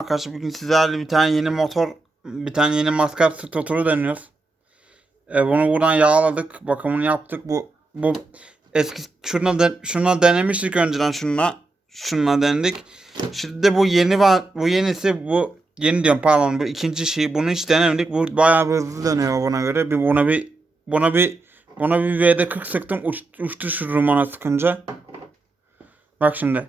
Arkadaşlar bugün sizlerle bir tane yeni motor, bir tane yeni maskap skuturu deniyoruz. E, bunu buradan yağladık, bakımını yaptık. Bu bu eski şuna de, şuna denemiştik önceden şuna şuna denedik. Şimdi de bu yeni var. Bu yenisi bu yeni diyorum pardon bu ikinci şey. Bunu hiç denemedik. Bu bayağı bir hızlı dönüyor buna göre. Bir buna bir buna bir buna bir VD40 sıktım. Uç, uçtu şu rumana sıkınca. Bak şimdi.